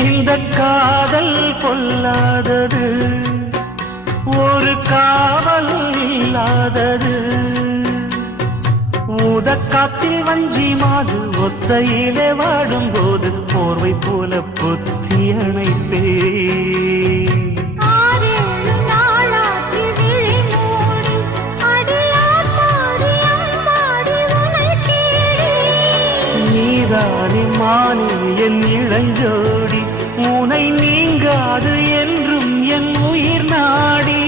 இந்த காதல் கொல்லாதது, ஒரு காவல் இல்லாதது. ஊதக்காத்தில் வஞ்சி மாது ஒத்தையிலே வாடும்போது போர்வை போல பொத்தி அணைப்பே. நீதானே மானே என் இளஞ்சோடி, உனை நீங்காது என்றும் என் உயிர் நாடி.